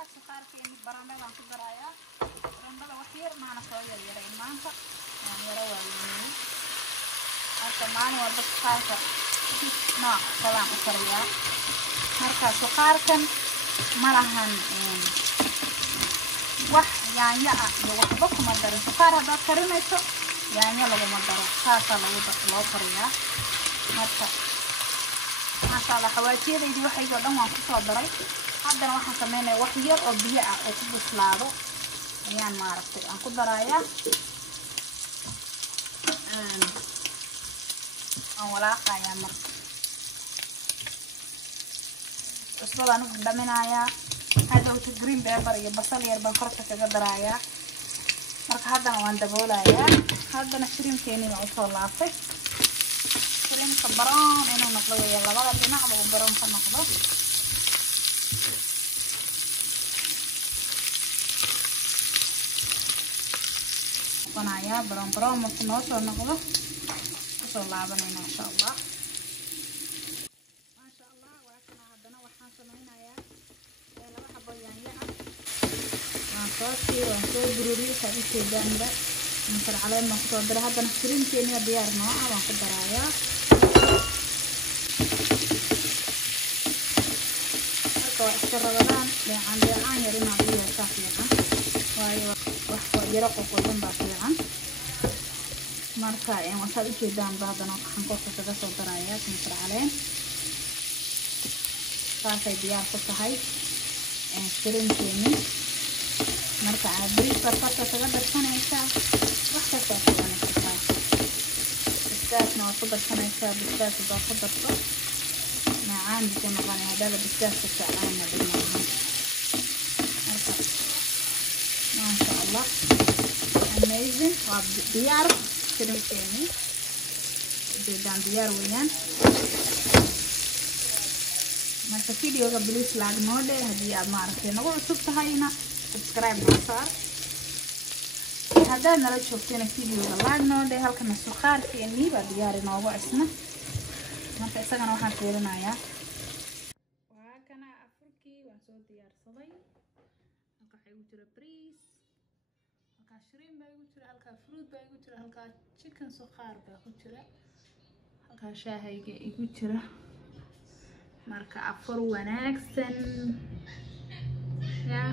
darayaa suqaarkeeni baranadaan ku darayaa baranada wax yar maana soo yaryarayn maanta waan yara waaweynay halka maalin walba suqaarka nooc kalaan u kariyaa marka suqaarkan ma lahan wax yaanya ah iyo waxba kuma darin suqaar haddaad karinayso yaanya laguma daro saasaa loo kariyaa marka maasha Allah xawaajiyadaydi waxaygo dhan waan ku soo daray haddana waxaan sameynaya wax yar oo biyo ah oo ku bislaado ayaan maaragtay aan ku darayaa aan walaaqayaa marka cusbadaan u dhaminayaa hadhowta green pepper iyo basal yar baan korka kaga darayaa marka haddana waan daboolayaa haddana shrimkeeni baan usoo laabtay shrimka brown inuu noqdo weeye labada dhinacba uu brown ka noqdo brown markuu noo soo noqdo kusoo laabanayna insha Allah maasha Allah waa kana haddana waxaan sameynayaa laba xabo yaanyo ah waan soo gururiyay sabiiskeedaanba inta caleen ma soo diray haddana shrimkeeni diyaar noo ah waan ku darayaa marka waa iska rabadaan deecaan yar inaad u yeeshaa fiican waayo wax yara qoqodan baa fiican marka waxaad u jeedaan baadana waxaan korka kaga soo darayaa inta caleen saasay diyaar ku tahay shrimkeeni marka aad farfadka kaga darsanaysaa wax kasta ku wanaagsan bisbaasna waa ku darsanaysaa bisbaas baa ku darto macaan ku noqon hadaba bisbaaska saacan ma dhiman marka maasha Allah amazing waa diyaar shrimkeeni jeedaan diyaar weeyaan marka videoga please like noo dheer haddii aad maaragtay nagu cusub tahayna subscribe noo saar haddaad nala joogtayna videoga like noo dheer halkana suqaarkeeni baa diyaar inoogu cisna marka isagana waxaan fiirinayaa waa kana afurkii waan soo diyaarsaday halka waxaa igu jira bariis halka shrimp baa igu jira halka fruit baa igu jira halka chicken suqaar baa ku jira halka shaahayga igu jira marka afur wanaagsan ya